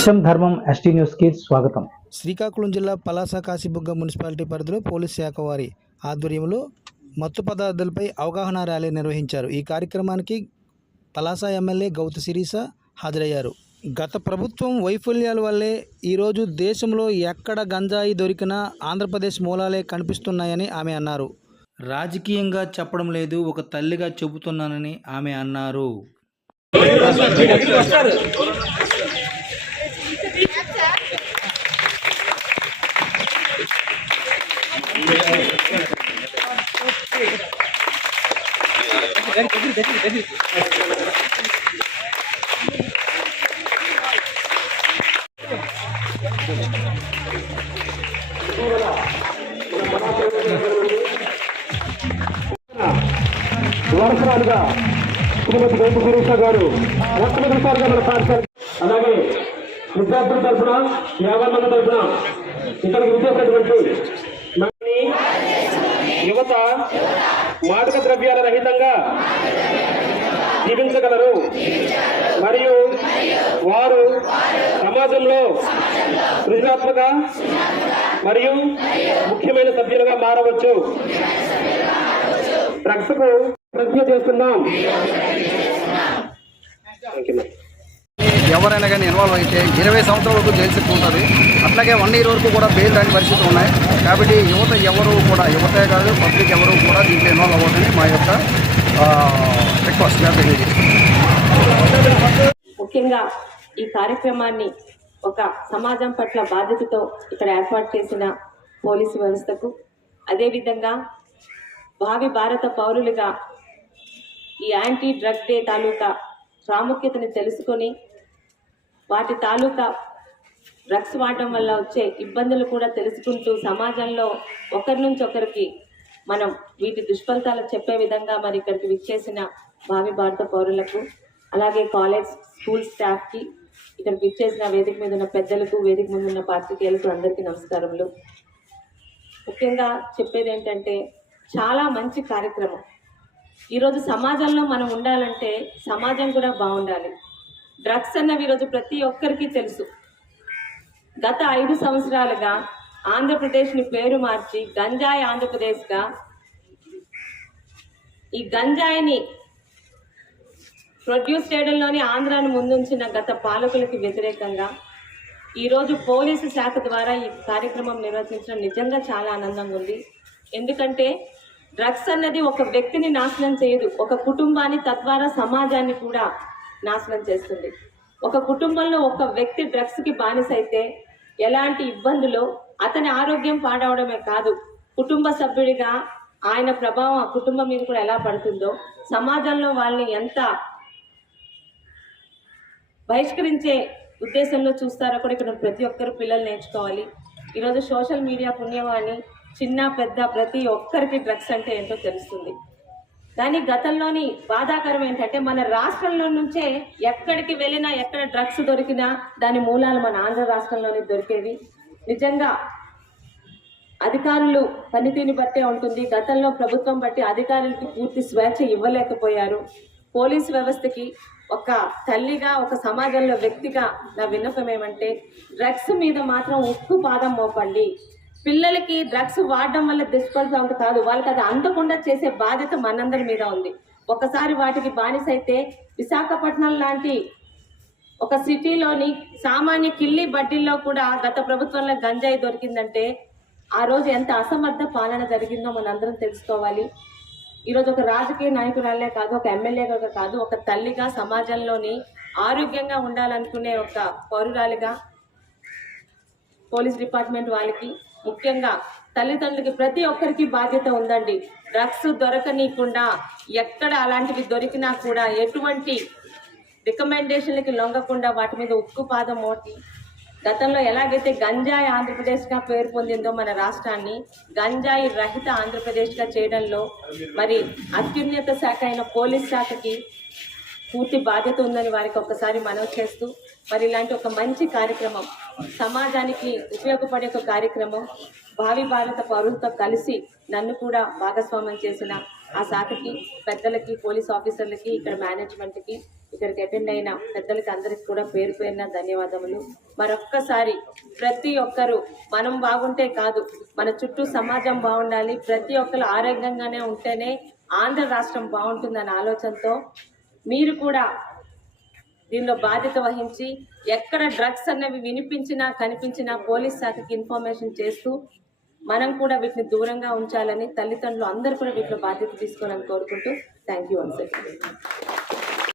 సత్యం ధర్మం ఎస్టీ న్యూస్కి స్వాగతం. శ్రీకాకుళం జిల్లా పలాస కాశీబుగ్గ మున్సిపాలిటీ పరిధిలో పోలీస్ శాఖ వారి ఆధ్వర్యంలో మత్తు పదార్థాలపై అవగాహన ర్యాలీ నిర్వహించారు. ఈ కార్యక్రమానికి పలాస ఎమ్మెల్యే గౌతు శిరీష హాజరయ్యారు. గత ప్రభుత్వం వైఫల్యాల వల్లే ఈరోజు దేశంలో ఎక్కడ గంజాయి దొరికినా ఆంధ్రప్రదేశ్ మూలాలే కనిపిస్తున్నాయని ఆమె అన్నారు. రాజకీయంగా చెప్పడం లేదు ఒక తల్లిగా చెబుతున్నానని ఆమె అన్నారు. వరసరాలుగా శ్రీమతి గౌతు శిరీష గారు మొట్టమొదటిసారిగా మన పాఠశాల అలాగే విద్యార్థుల తరఫున యావన్న తరఫున ఇక్కడికి విచ్చేసినటువంటి యువత మాదక ద్రవ్యాల రహితంగా జీవించగలరు. మరియు వారు సమాజంలో సృజనాత్మక మరియు ముఖ్యమైన సభ్యులుగా మారవచ్చు. డ్రగ్స్కు ప్రజ్ఞ చేస్తున్నాం. ఎవరైనా కానీ ఇన్వాల్వ్ అయితే ఇరవై సంవత్సరాల వరకు జైలు శిక్ష ఉంటుంది. అట్లాగే వన్ ఇయర్ వరకు కూడా బెయిల్ రాని పరిస్థితులు ఉన్నాయి. కాబట్టి యువత ఎవరు కూడా యువతే కాదు పబ్లిక్ ఎవరు కూడా దీంట్లో ఇన్వాల్వ్ అవ్వదని మా యొక్క రిక్వెస్ట్గా తెలియజేస్తున్నాం. ముఖ్యంగా ఈ కార్యక్రమాన్ని ఒక సమాజం పట్ల బాధ్యతతో ఇక్కడ ఏర్పాటు చేసిన పోలీసు వ్యవస్థకు అదేవిధంగా భావి భారత పౌరులుగా ఈ యాంటీ డ్రగ్ డే తాలూకా ప్రాముఖ్యతను తెలుసుకొని వాటి తాలూకా డ్రగ్స్ వాడడం వల్ల వచ్చే ఇబ్బందులు కూడా తెలుసుకుంటూ సమాజంలో ఒకరి నుంచి ఒకరికి మనం వీటి దుష్ఫలితాలు చెప్పే విధంగా మరి ఇక్కడికి విచ్చేసిన భావి భారత పౌరులకు అలాగే కాలేజ్ స్కూల్ స్టాఫ్కి ఇక్కడికి విచ్చేసిన వేదిక మీద ఉన్న పెద్దలకు వేదిక ముందు ఉన్న పాత్రికేయులకు అందరికీ నమస్కారములు. ముఖ్యంగా చెప్పేది ఏంటంటే చాలా మంచి కార్యక్రమం. ఈరోజు సమాజంలో మనం ఉండాలంటే సమాజం కూడా బాగుండాలి. డ్రగ్స్ అన్నవి ఈరోజు ప్రతి ఒక్కరికి తెలుసు. గత ఐదు సంవత్సరాలుగా ఆంధ్రప్రదేశ్ని పేరు మార్చి గంజాయి ఆంధ్రప్రదేశ్గా ఈ గంజాయిని ప్రొడ్యూస్ చేయడంలోని ఆంధ్రాను ముందుంచిన గత పాలకులకి వ్యతిరేకంగా ఈరోజు పోలీసు శాఖ ద్వారా ఈ కార్యక్రమం నిర్వహించడం నిజంగా చాలా ఆనందంగా ఉంది. ఎందుకంటే డ్రగ్స్ అన్నది ఒక వ్యక్తిని నాశనం చేయదు ఒక కుటుంబాన్ని తద్వారా సమాజాన్ని కూడా నాశనం చేస్తుంది. ఒక కుటుంబంలో ఒక వ్యక్తి డ్రగ్స్కి బానిసైతే ఎలాంటి ఇబ్బందులు అతని ఆరోగ్యం పాడవడమే కాదు కుటుంబ సభ్యుడిగా ఆయన ప్రభావం ఆ కుటుంబం మీద కూడా ఎలా పడుతుందో సమాజంలో వాళ్ళని ఎంత బహిష్కరించే ఉద్దేశంలో చూస్తారో కూడా ఇక్కడ ప్రతి ఒక్కరు పిల్లలు నేర్చుకోవాలి. ఈరోజు సోషల్ మీడియా పుణ్యవాణి చిన్న పెద్ద ప్రతి ఒక్కరికి డ్రగ్స్ అంటే ఏంటో తెలుస్తుంది. కానీ గతంలోని బాధాకరం ఏంటంటే మన రాష్ట్రంలో నుంచే ఎక్కడికి వెళ్ళినా ఎక్కడ డ్రగ్స్ దొరికినా దాని మూలాలు మన ఆంధ్ర రాష్ట్రంలోనే దొరికేవి. నిజంగా అధికారులు పనితీరుని బట్టే ఉంటుంది. గతంలో ప్రభుత్వం బట్టి అధికారులకి పూర్తి స్వేచ్ఛ ఇవ్వలేకపోయారు. పోలీసు వ్యవస్థకి ఒక తల్లిగా ఒక సమాజంలో వ్యక్తిగా నా విన్నపం ఏమంటే డ్రగ్స్ మీద మాత్రం ఉక్కు పాదం మోపండి. పిల్లలకి డ్రగ్స్ వాడడం వల్ల దుష్ఫలితం కాదు. వాళ్ళకి అది అందకుండా చేసే బాధ్యత మనందరి మీద ఉంది. ఒకసారి వాటికి బానిసైతే విశాఖపట్నం లాంటి ఒక సిటీలోని సామాన్య కిల్లి బడ్డీల్లో కూడా గత ప్రభుత్వంలో గంజాయి దొరికిందంటే ఆ రోజు ఎంత అసమర్థ పాలన జరిగిందో మనందరం తెలుసుకోవాలి. ఈరోజు ఒక రాజకీయ నాయకురాలే కాదు ఒక ఎమ్మెల్యేగా కాదు ఒక తల్లిగా సమాజంలోని ఆరోగ్యంగా ఉండాలనుకునే ఒక పౌరురాలిగా పోలీస్ డిపార్ట్మెంట్ వాళ్ళకి ముఖ్యంగా తల్లిదండ్రులకి ప్రతి ఒక్కరికి బాధ్యత ఉందండి. డ్రగ్స్ దొరకనీయకుండా ఎక్కడ అలాంటివి దొరికినా కూడా ఎటువంటి రికమెండేషన్లకి లొంగకుండా వాటి మీద ఉక్కు పాదం మోటి గతంలో ఎలాగైతే గంజాయి ఆంధ్రప్రదేశ్గా పేరు పొందిందో మన రాష్ట్రాన్ని గంజాయి రహిత ఆంధ్రప్రదేశ్గా చేయడంలో మరి అత్యున్నత శాఖ అయిన పోలీస్ శాఖకి పూర్తి బాధ్యత ఉందని వారికి ఒక్కసారి మనవి చేస్తూ మరి ఇలాంటి ఒక మంచి కార్యక్రమం సమాజానికి ఉపయోగపడే ఒక కార్యక్రమం భావి భారత పౌరులతో కలిసి నన్ను కూడా భాగస్వామ్యం చేసిన ఆ శాఖకి పెద్దలకి పోలీస్ ఆఫీసర్లకి ఇక్కడ మేనేజ్మెంట్కి ఇక్కడికి అటెండ్ అయిన పెద్దలకి అందరికి కూడా పేరు పేరిన ధన్యవాదములు. మరొక్కసారి ప్రతి ఒక్కరూ మనం బాగుంటే కాదు మన చుట్టూ సమాజం బాగుండాలి ప్రతి ఒక్కరు ఆరోగ్యంగానే ఉంటేనే ఆంధ్ర రాష్ట్రం బాగుంటుందనే ఆలోచనతో మీరు కూడా దీనిలో బాధ్యత వహించి ఎక్కడ డ్రగ్స్ అన్నవి వినిపించినా కనిపించినా పోలీస్ శాఖకి ఇన్ఫర్మేషన్ చేస్తూ మనం కూడా వీటిని దూరంగా ఉంచాలని తల్లిదండ్రులు అందరూ కూడా వీటిలో బాధ్యత తీసుకోవాలని కోరుకుంటూ థ్యాంక్ యూ వన్స్